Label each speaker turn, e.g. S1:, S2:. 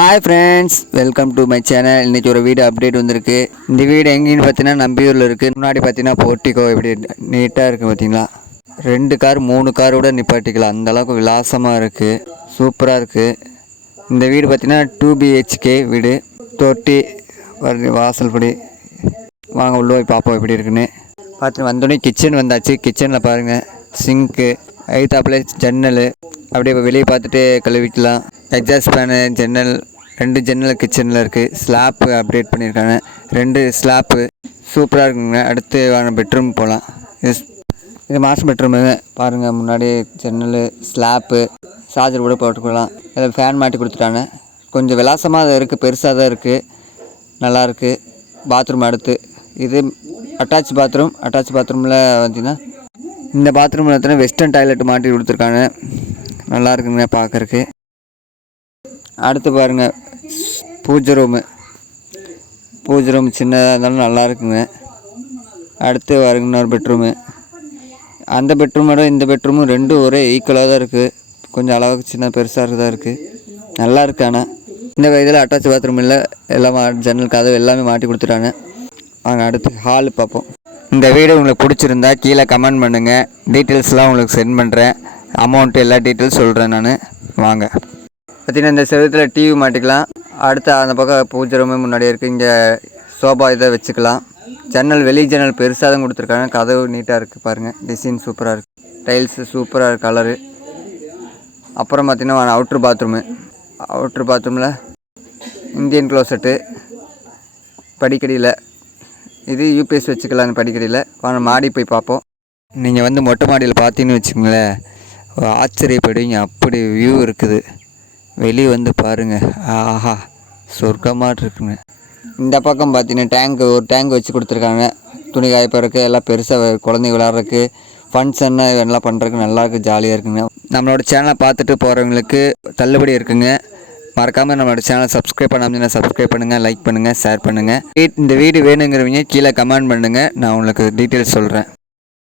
S1: Hi friends welcome to my channel இன்றைக்கி ஒரு வீடு அப்டேட் வந்திருக்கு. இந்த வீடு எங்கேன்னு பார்த்தீங்கன்னா நம்பியூரில் இருக்குது முன்னாடி பார்த்தீங்கன்னா போர்ட்டிகோ எப்படி நீட்டாக இருக்குது பார்த்தீங்களா? ரெண்டு கார் மூணு கார் கூட நிப்பாட்டிக்கலாம். அந்த அளவுக்கு விலாசமாக இருக்குது சூப்பராக இருக்குது இந்த வீடு பார்த்தீங்கன்னா டூ பிஹெச்கே வீடு. தொட்டி வருது வாசல்படி வாங்க உள்ள போய் பார்ப்போம் எப்படி இருக்குன்னு. பார்த்து வந்தோடனே கிச்சன் வந்தாச்சு. கிச்சனில் பாருங்கள் சிங்க்கு ஐத்தாப்பில் ஜன்னல். அப்படியே இப்போ வெளியே பார்த்துட்டு கழுவிக்கலாம். எக்ஸாஸ்ட் ஃபேனு ஜன்னல் ரெண்டு ஜன்னல் கிச்சனில் இருக்குது ஸ்லாப்பு அப்டேட் பண்ணியிருக்காங்க ரெண்டு ஸ்லாப்பு சூப்பராக இருக்குங்க. அடுத்து வாங்க பெட்ரூம் போகலாம் இது இது மாஸ்டர் பெட்ரூமுங்க பாருங்கள் முன்னாடி ஜன்னல் ஸ்லாப்பு சார்ஜர் கூட போட்டுக்கலாம். இதில் ஃபேன் மாட்டி கொடுத்துட்டாங்க. கொஞ்சம் விலாசமாக தான் இருக்குது பெருசாக தான் இருக்குது நல்லாயிருக்கு பாத்ரூம் அடுத்து. இது அட்டாச் பாத்ரூம் அட்டாச் பாத்ரூமில் பார்த்தீங்கன்னா இந்த பாத்ரூமில் பார்த்தீங்கன்னா வெஸ்டர்ன் டாய்லெட் மாட்டி கொடுத்துருக்காங்க. நல்லா இருக்குங்க பார்க்கறக்கு அடுத்து பாருங்கள் பூஜை ரூமு பூஜை ரூம் சின்னதாக இருந்தாலும் நல்லா இருக்குங்க. அடுத்து பாருங்க இன்னொரு பெட்ரூமு அந்த பெட்ரூமோட இந்த பெட்ரூமும் ரெண்டும் ஒரே ஈக்குவலாக தான் இருக்குது கொஞ்சம் அளவுக்கு சின்ன பெருசாக தான் இருக்குது நல்லா இருக்கு ஆனால் இந்த வயதில் அட்டாச் பாத்ரூம் இல்லை. எல்லாம் மா- ஜன்னல் கதவு எல்லாமே மாட்டி கொடுத்துட்டாங்க. வாங்க அடுத்து ஹால் பார்ப்போம். இந்த வீடு உங்களுக்கு பிடிச்சிருந்தா கீழே கமெண்ட் பண்ணுங்கள் டீட்டெயில்ஸ்லாம் உங்களுக்கு சென்ட் பண்ணுறேன் அமௌண்ட் எல்லா டீட்டெயில்ஸ் சொல்கிறேன் நான். வாங்க. பார்த்தீங்கன்னா இந்த செவத்தில் டிவி மாட்டிக்கலாம். அடுத்து அந்த பக்கம் பூஜை ரூமு முன்னாடி இருக்குது இங்கே சோபா இதை வச்சுக்கலாம். ஜன்னல் வெளி ஜன்னல் பெருசாக தான் கொடுத்துருக்காங்க. கதவு நீட்டாக இருக்குது பாருங்கள் டிசைன் சூப்பராக இருக்குது டைல்ஸு சூப்பராக இருக்குது கலரு அப்புறம் பார்த்திங்கன்னா அவுட்ரு பாத்ரூமு அவுட்ரு பாத்ரூமில் இந்தியன் க்ளோசெட்டு படிக்கடியில். இது யூபிஎஸ் வச்சுக்கலாம் அந்த படிக்கடியில். வாங்க மாடி போய் பார்ப்போம். நீங்கள் வந்து மொட்டை மாடியில் பார்த்தீங்கன்னு வச்சுக்கோங்களேன். ஆச்சரியப்படுவீங்க. அப்படி வியூ இருக்குது. வெளியே வந்து பாருங்கள் ஆஹா சொர்க்கமாக இருக்குங்க இந்த பக்கம் பார்த்தீங்கன்னா டேங்க் ஒரு டேங்க் வச்சு கொடுத்துருக்காங்க. துணி காயப்பறக்கு எல்லாம் பெருசாக குழந்தைங்க விளாட்றதுக்கு ஃபங்க்ஷன் எல்லாம் பண்ணுறதுக்கு நல்லாயிருக்கு ஜாலியாக இருக்குங்க. நம்மளோட சேனலை பார்த்துட்டு போகிறவங்களுக்கு தள்ளுபடி இருக்குங்க. மறக்காமல் நம்மளோட சேனலை சப்ஸ்கிரைப் பண்ணாமல் சப்ஸ்கிரைப் பண்ணுங்கள் லைக் பண்ணுங்கள் ஷேர் பண்ணுங்கள் இந்த வீடு வேணுங்கிறவங்க கீழே கமெண்ட் பண்ணுங்கள் நான் உங்களுக்கு டீட்டெயில்ஸ் சொல்கிறேன்